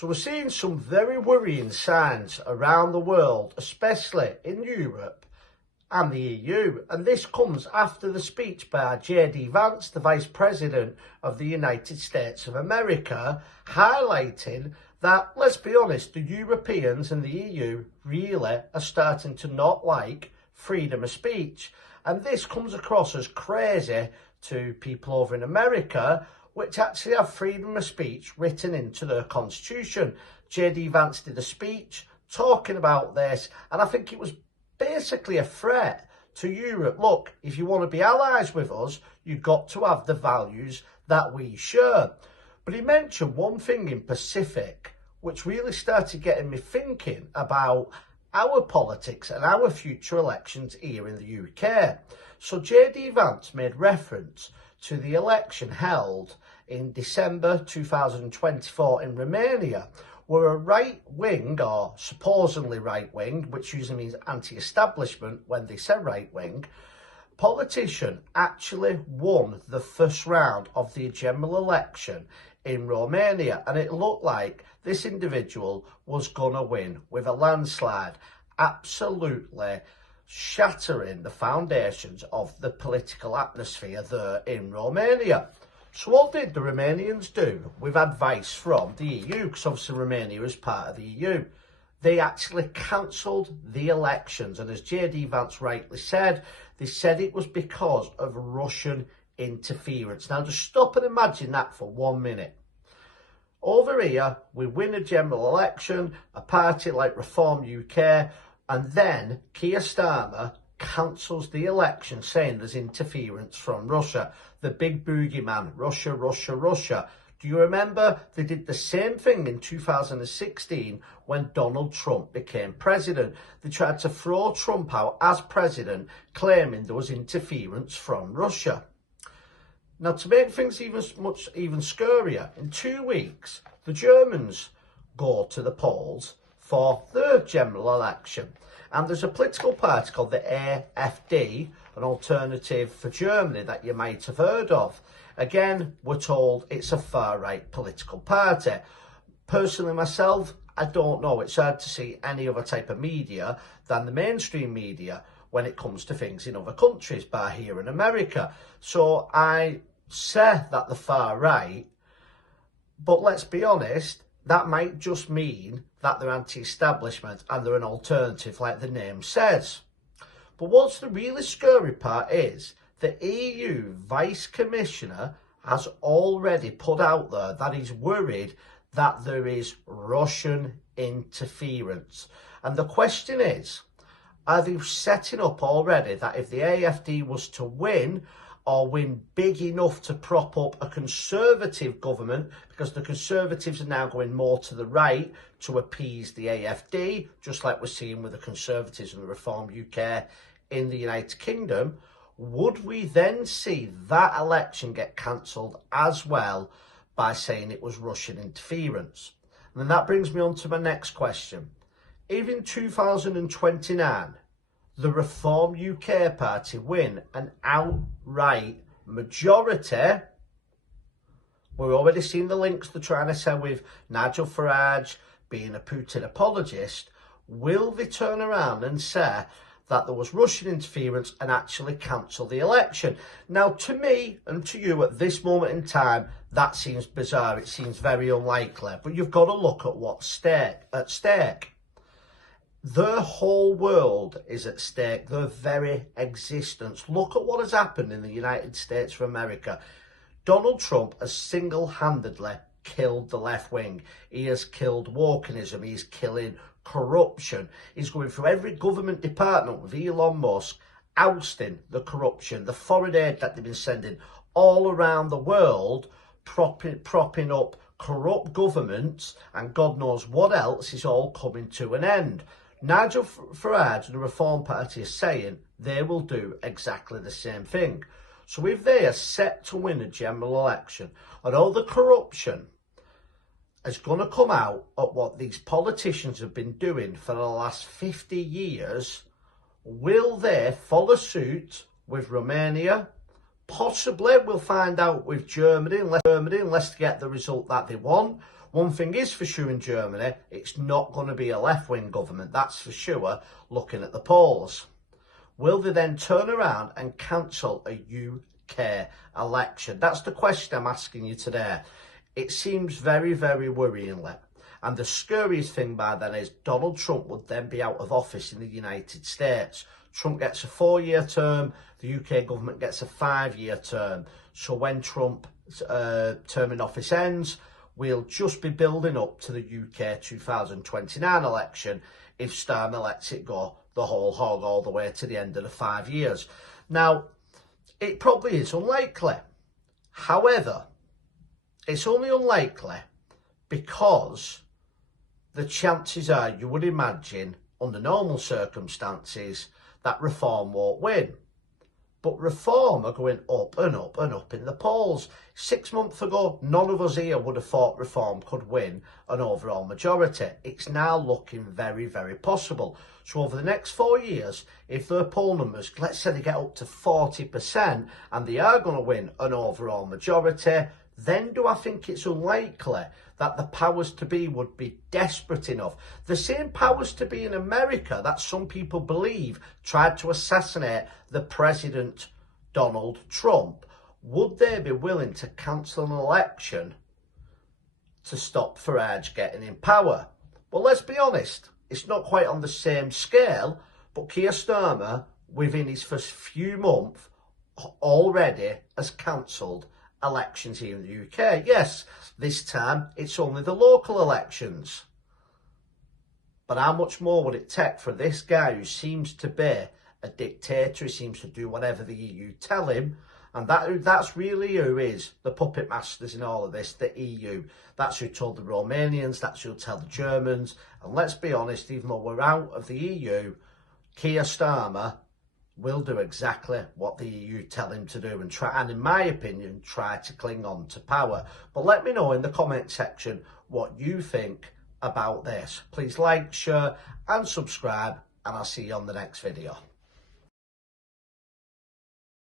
So we're seeing some very worrying signs around the world, especially in Europe and the EU. And this comes after the speech by J.D. Vance, the Vice President of the United States of America, highlighting that, let's be honest, the Europeans and the EU really are starting to not like freedom of speech. And this comes across as crazy to people over in America, which actually have freedom of speech written into their constitution. J.D. Vance did a speech talking about this, and I think it was basically a threat to Europe. Look, if you want to be allies with us, you've got to have the values that we share. But he mentioned one thing in Pacific, which really started getting me thinking about our politics and our future elections here in the UK. So J.D. Vance made reference to the election held in December 2024 in Romania, where a right-wing, or supposedly right-wing, which usually means anti-establishment when they say right-wing, politician actually won the first round of the general election in Romania. And it looked like this individual was going to win with a landslide, absolutely shattering the foundations of the political atmosphere there in Romania. So what did the Romanians do with advice from the EU? Because obviously Romania is part of the EU. They actually cancelled the elections. And as J.D. Vance rightly said, they said it was because of Russian interference. Now just stop and imagine that for 1 minute. Over here, we win a general election, a party like Reform UK, and then Keir Starmer cancels the election, saying there's interference from Russia. The big boogeyman, Russia, Russia, Russia. Do you remember they did the same thing in 2016 when Donald Trump became president? They tried to throw Trump out as president, claiming there was interference from Russia. Now, to make things even scarier, in 2 weeks, the Germans go to the polls for their general election. And there's a political party called the AfD, an alternative for Germany that you might have heard of. Again, we're told it's a far-right political party. Personally, myself, I don't know. It's hard to see any other type of media than the mainstream media when it comes to things in other countries, bar here in America. So I say that the far right, but let's be honest, that might just mean that they're anti-establishment and they're an alternative, like the name says. But what's the really scary part is the EU Vice Commissioner has already put out there that he's worried that there is Russian interference. And the question is, are they setting up already that if the AfD was to win, or win big enough to prop up a Conservative government, because the Conservatives are now going more to the right to appease the AfD, just like we're seeing with the Conservatives and the Reform UK in the United Kingdom, would we then see that election get cancelled as well by saying it was Russian interference? And then that brings me on to my next question. If in 2029, the Reform UK party win an outright majority, we're already seeing the links they're trying to say with Nigel Farage being a Putin apologist, will they turn around and say that there was Russian interference and actually cancel the election? Now, to me and to you at this moment in time, that seems bizarre. It seems very unlikely. But you've got to look at what's at stake. Their whole world is at stake, their very existence. Look at what has happened in the United States of America. Donald Trump has single-handedly killed the left wing. He has killed wokeism. He's killing corruption. He's going through every government department with Elon Musk, ousting the corruption, the foreign aid that they've been sending all around the world, propping up corrupt governments, and God knows what else is all coming to an end. Nigel Farage and the Reform Party are saying they will do exactly the same thing. So if they are set to win a general election, and all the corruption is going to come out at what these politicians have been doing for the last 50 years, will they follow suit with Romania? Possibly we'll find out with Germany, unless they get the result that they want. One thing is for sure in Germany, it's not going to be a left-wing government, that's for sure, looking at the polls. Will they then turn around and cancel a UK election? That's the question I'm asking you today. It seems very, very worryingly. And the scariest thing by then is Donald Trump would then be out of office in the United States. Trump gets a 4-year term, the UK government gets a 5-year term. So when Trump's term in office ends, we'll just be building up to the UK 2029 election if Starmer lets it go the whole hog all the way to the end of the 5 years. Now, it probably is unlikely. However, it's only unlikely because the chances are, you would imagine, under normal circumstances, that Reform won't win. But Reform are going up and up and up in the polls. 6 months ago, none of us here would have thought Reform could win an overall majority. It's now looking very, very possible. So over the next 4 years, if their poll numbers, let's say they get up to 40% and they are going to win an overall majority, then do I think it's unlikely that the powers to be would be desperate enough? The same powers to be in America that some people believe tried to assassinate the President Donald Trump. Would they be willing to cancel an election to stop Farage getting in power? Well, let's be honest, it's not quite on the same scale, but Keir Starmer, within his first few months, already has cancelled elections here in the UK. Yes, this time it's only the local elections. But how much more would it take for this guy who seems to be a dictator, he seems to do whatever the EU tell him, and that's really who is the puppet masters in all of this, the EU. That's who told the Romanians, that's who tell the Germans, and let's be honest, even though we're out of the EU, Keir Starmer will do exactly what the EU tell him to do and in my opinion, try to cling on to power. But let me know in the comment section what you think about this. Please like, share and subscribe, and I'll see you on the next video.